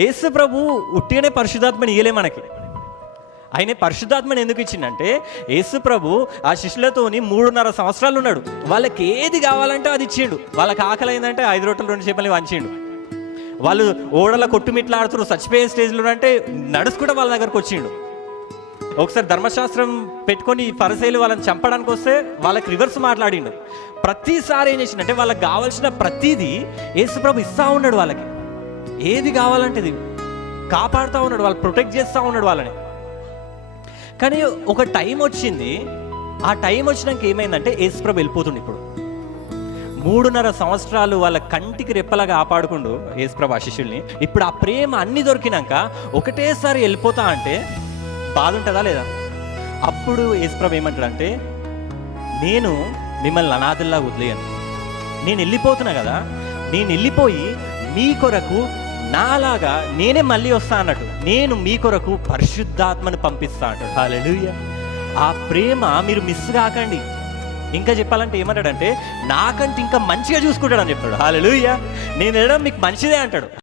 యేసు ప్రభు ఉట్టిగానే పరిశుద్ధాత్మని ఇయ్యలే మనకి. ఆయన పరిశుద్ధాత్మని ఎందుకు ఇచ్చిందంటే, యేసు ప్రభు ఆ శిష్యులతోని 3.5 సంవత్సరాలు ఉన్నాడు. వాళ్ళకి ఏది కావాలంటే అది ఇచ్చిండు. వాళ్ళకి ఆకలి అయిందంటే 5 రొట్టెలు 2 చేపలు వంచిండు. వాళ్ళు ఓడల కొట్టుమిట్లాడుతున్నారు, చచ్చిపోయే స్టేజ్లో అంటే నడుచుకుంటే వాళ్ళ దగ్గరకు వచ్చిండు. ఒకసారి ధర్మశాస్త్రం పెట్టుకొని ఫరిసీయులు వాళ్ళని చంపడానికి వస్తే వాళ్ళకి రివర్స్ మాట్లాడిండు. ప్రతిసారి ఏం చేసిండంటే వాళ్ళకి కావాల్సిన ప్రతిదీ యేసుప్రభు ఇస్తూ ఉన్నాడు. వాళ్ళకి ఏది కావాలంటే ఇది కాపాడుతూ ఉన్నాడు, వాళ్ళు ప్రొటెక్ట్ చేస్తూ ఉన్నాడు వాళ్ళని. కానీ ఒక టైం వచ్చింది. ఆ టైం వచ్చినాక ఏమైందంటే యేసుప్రభు వెళ్ళిపోతుండు. ఇప్పుడు 3.5 సంవత్సరాలు వాళ్ళ కంటికి రెప్పలాగా కాపాడుకుండు యేసుప్రభు ఆ శిష్యుల్ని. ఇప్పుడు ఆ ప్రేమ అన్ని దొరికినాక ఒకటేసారి వెళ్ళిపోతా అంటే బాధ ఉంటుందా లేదా? అప్పుడు యేసుప్రభు ఏమంటాడంటే, నేను మిమ్మల్ని అనాథల్లా వదిలేయను, నేను వెళ్ళిపోతున్నా కదా, నేను వెళ్ళిపోయి మీ కొరకు నాలాగా నేనే మళ్ళీ వస్తా అన్నట్టు, నేను మీ కొరకు పరిశుద్ధాత్మను పంపిస్తా అంటాడు. హల్లెలూయా. ఆ ప్రేమ మీరు మిస్ కాకండి. ఇంకా చెప్పాలంటే ఏమంటాడంటే, నాకంటే ఇంకా మంచిగా చూసుకుంటాడని చెప్తాడు. హల్లెలూయా. నేను వెళ్ళడం మీకు మంచిదే అంటాడు.